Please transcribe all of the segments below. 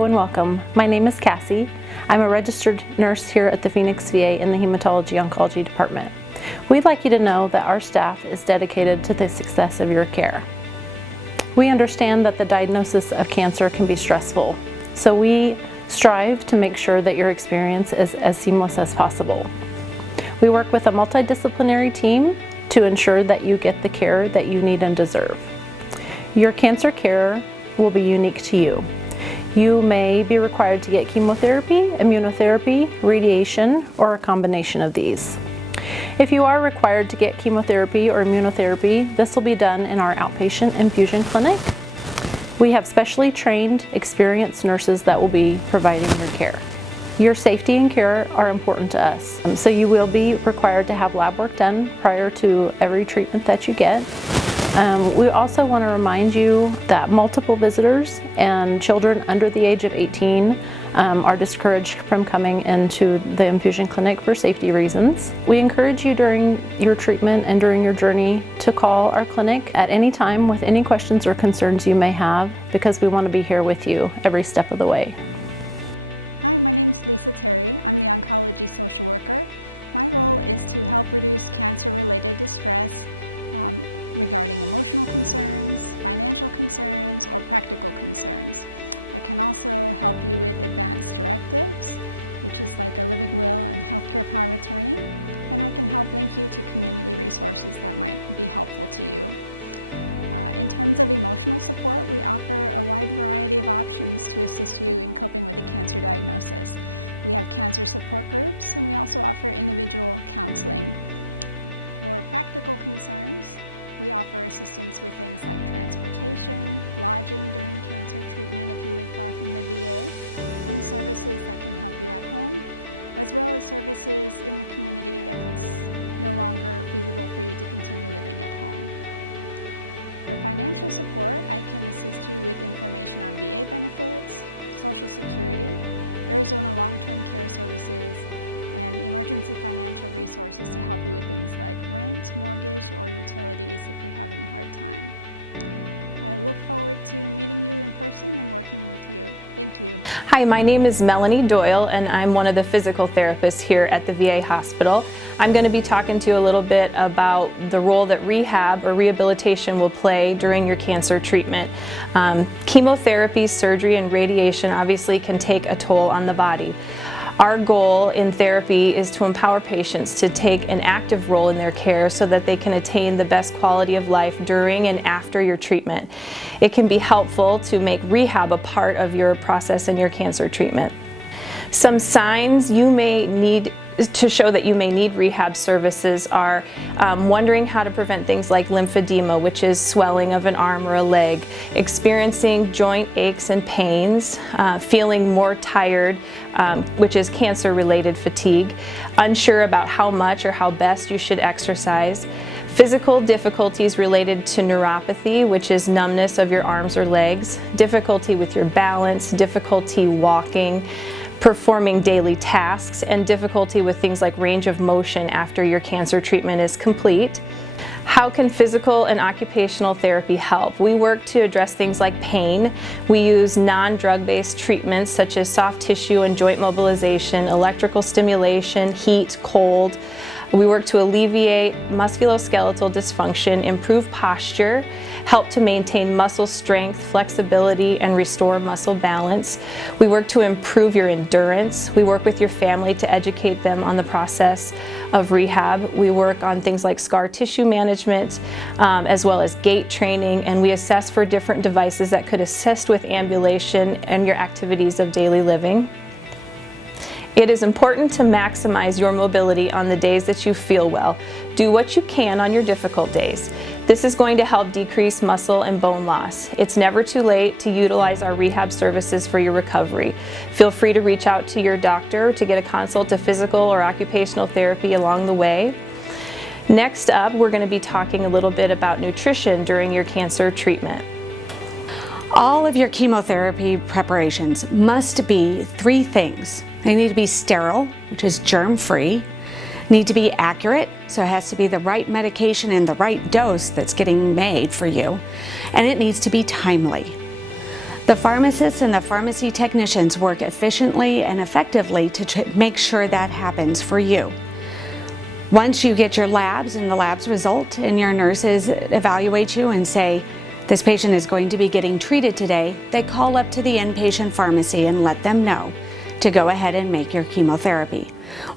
Hello and welcome. My name is Cassie. I'm a registered nurse here at the Phoenix VA in the Hematology Oncology Department. We'd like you to know that our staff is dedicated to the success of your care. We understand that the diagnosis of cancer can be stressful, so we strive to make sure that your experience is as seamless as possible. We work with a multidisciplinary team to ensure that you get the care that you need and deserve. Your cancer care will be unique to you. You may be required to get chemotherapy, immunotherapy, radiation, or a combination of these. If you are required to get chemotherapy or immunotherapy, this will be done in our outpatient infusion clinic. We have specially trained, experienced nurses that will be providing your care. Your safety and care are important to us, so you will be required to have lab work done prior to every treatment that you get. We also want to remind you that multiple visitors and children under the age of 18 are discouraged from coming into the infusion clinic for safety reasons. We encourage you during your treatment and during your journey to call our clinic at any time with any questions or concerns you may have, because we want to be here with you every step of the way. Hi, my name is Lisa Terry. I'm the oncology social worker. My role is to help reduce cancer-related distress regarding emotional concerns, financial concerns, or practical concerns. I can also help you with advanced directives, which is like a living will and healthcare power of attorney, and I can help link you to community resources that might be helpful to you. In terms of emotional support, we offer a wide variety of options to assist you in coping with a cancer diagnosis. We have cancer support groups, and we also offer individual counseling. For practical concerns, we offer assistance with things like transportation, lodging during cancer treatment if you live far from the VA, and services that can help you at home, as well as services in the community if it's no longer feasible for you to continue living at home. For financial support, I can assist you with information on VA benefits, Social Security, Arizona long-term care services, and emergency financial resources to help you with things like rent, mortgage, or utilities if you're having a hard time. I look forward to meeting you in person and working with you. Thank you. Hi, my name is Melanie Doyle, and I'm one of the physical therapists here at the VA hospital. I'm going to be talking to you a little bit about the role that rehab or rehabilitation will play during your cancer treatment. Chemotherapy, surgery, and radiation obviously can take a toll on the body. Our goal in therapy is to empower patients to take an active role in their care so that they can attain the best quality of life during and after your treatment. It can be helpful to make rehab a part of your process in your cancer treatment. Some signs you may need to show that you may need rehab services are wondering how to prevent things like lymphedema, which is swelling of an arm or a leg, experiencing joint aches and pains, feeling more tired, which is cancer-related fatigue, unsure about how much or how best you should exercise, physical difficulties related to neuropathy, which is numbness of your arms or legs, difficulty with your balance, difficulty walking, performing daily tasks, and difficulty with things like range of motion after your cancer treatment is complete. How can physical and occupational therapy help? We work to address things like pain. We use non-drug-based treatments such as soft tissue and joint mobilization, electrical stimulation, heat, cold. We work to alleviate musculoskeletal dysfunction, improve posture, help to maintain muscle strength, flexibility, and restore muscle balance. We work to improve your endurance. We work with your family to educate them on the process of rehab. We work on things like scar tissue management, as well as gait training, and we assess for different devices that could assist with ambulation and your activities of daily living. It is important to maximize your mobility on the days that you feel well. Do what you can on your difficult days. This is going to help decrease muscle and bone loss. It's never too late to utilize our rehab services for your recovery. Feel free to reach out to your doctor to get a consult to physical or occupational therapy along the way. Next up, we're going to be talking a little bit about nutrition during your cancer treatment. All of your chemotherapy preparations must be 3 things. They need to be sterile, which is germ-free, need to be accurate, so it has to be the right medication and the right dose that's getting made for you, and it needs to be timely. The pharmacists and the pharmacy technicians work efficiently and effectively to make sure that happens for you. Once you get your labs and the labs result and your nurses evaluate you and say, this patient is going to be getting treated today, they call up to the inpatient pharmacy and let them know to go ahead and make your chemotherapy.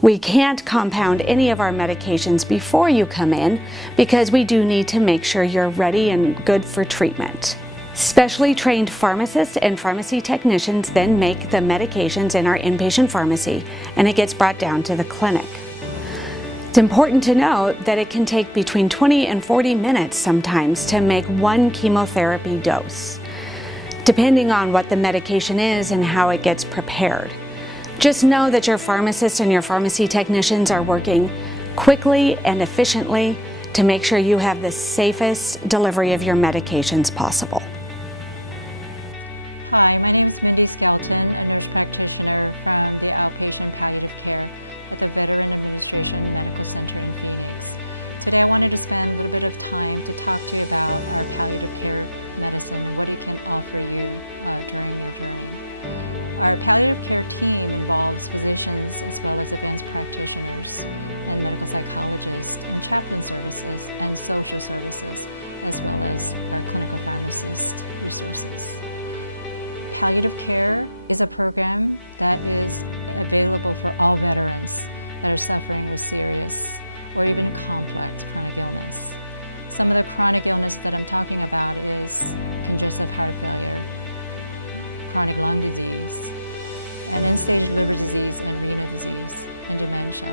We can't compound any of our medications before you come in because we do need to make sure you're ready and good for treatment. Specially trained pharmacists and pharmacy technicians then make the medications in our inpatient pharmacy, and it gets brought down to the clinic. It's important to note that it can take between 20 and 40 minutes sometimes to make one chemotherapy dose, depending on what the medication is and how it gets prepared. Just know that your pharmacists and your pharmacy technicians are working quickly and efficiently to make sure you have the safest delivery of your medications possible. Hi, my name is Mindy Skelton, a nurse practitioner from the Outpatient Palliative Care at the Veteran Administration Medical Center in Phoenix. Today I wanted to spend a little bit of time to talk to you about our palliative care medicine and what it can offer you during your journey. Our palliative care team involves physicians as well as advanced practitioners and medical psychologists and chaplain services and social services, as well as our clinical pharmacist resources. Palliative care is a program that is available for all veterans that are suffering with serious or even complex chronic illness. Some of the chronic illness that I'm talking about is congestive heart failure, chronic lung disease, and end-stage liver disease and renal disease, and dementia.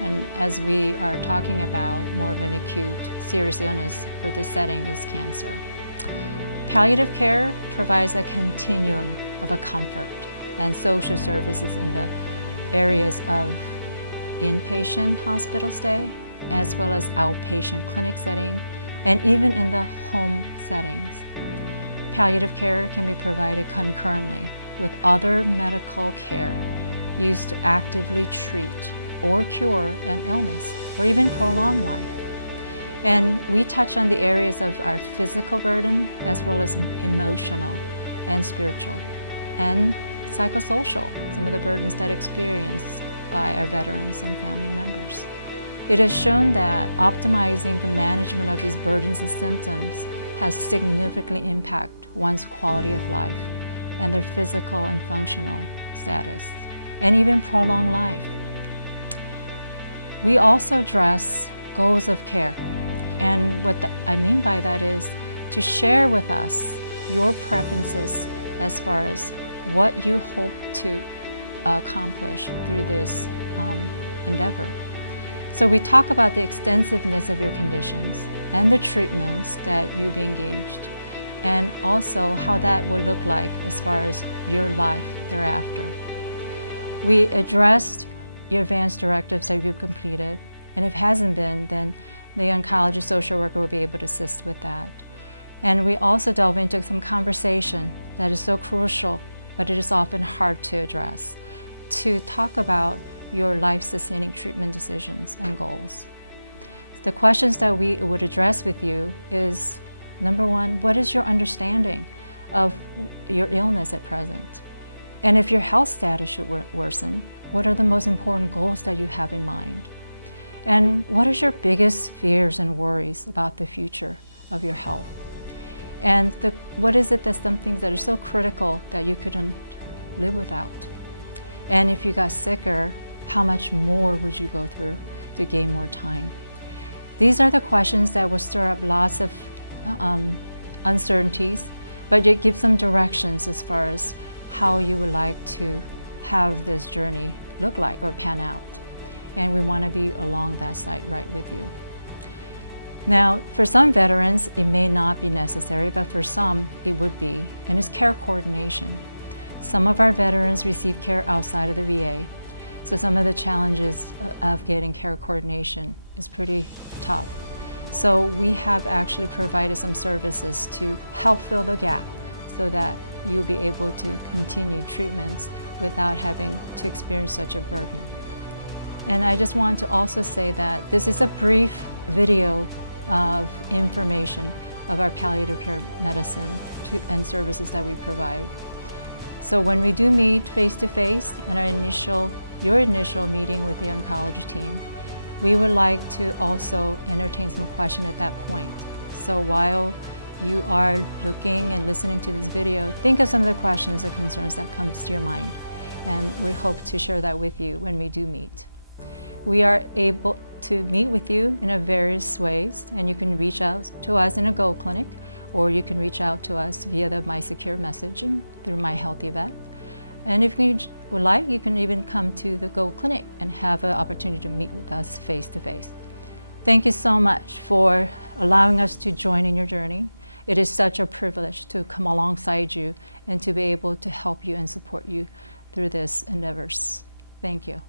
And as we are talking about more of an acute, serious illness for this setting is cancer. Palliative care provides a continuum of a comfort and social services in the areas of inpatient hospital stay, as well as outpatient clinic setting, and even in the home settings. Palliative care can be provided concurrently with other medical care used to actively treat or cure an illness or even prolong life. And we touch on the areas of our physical burden as well as emotional and spiritual and psychosocial, some of the burdens that are experienced by our veterans and family members. It has shown that optimizing the management of these burdens and symptoms has significantly impacted one's quality of life and their physical and functional status, and even prolong life. We also address goals of care. And what I mean by that is to share with us your preferences as far as what you hope to accomplish through this endeavor. So we talk about the extensiveness of your conditions and the treatments that you'll be engaged, and also how that will look like as far as your life thereafter. We addressed your advanced directives that you've completed, and if it hasn't been, then the oncology social worker will be able to assist with that. And we also delve into some conversation that is so crucial, but it is often hard to address, to talk about your life-sustaining treatment decisions and goals. The questions that we would address with you is, number one, what is your understanding of your illness at present? And if your health status should worsen, what are the most important goals that you have in mind? And what is your biggest fears and worries about the future of your health? And what is it that's some things that are so critical that you couldn't live without? And if you got sicker, how much more would you go through to gain more time? These are the questions that will stir up lots of uncertainties, but it gives some directions as far as how you would like to have this journey look like or pan out. And we want to be along that side right with you. Now, for some veterans, it may not be necessary, but for some, it would be, and it's care coordination. Some of our veterans receive care outside of the VA, so some of the challenges of getting care coordination is pretty tough. So we have actually provided some services to help fill the gap so that you'll be able to continue treatments without having to experience such a burden. And I just want to also say that this is a brief video of information of our palliative care medicine, and services that we provide. So when we do meet face-to-face and your initial meeting with the oncology team, we would like to also entertain some questions at that point. So while you are looking and listening to this video, think of some of the questions or concerns that comes to your mind. And we hope to share that with you when we do meet. We are able to meet with you in various ways, and you can reach out to us in a Go Clinic, or you can reach out to us via the My Secure messaging through My Healthy Vet. And if you would like, you can even come to the Go Clinic and have an opportunity to meet with us face to face. Thank you so much for allowing us to join in your journey. It is such a privilege to come alongside you and to be able to help you and support you through this endeavors. Thank you.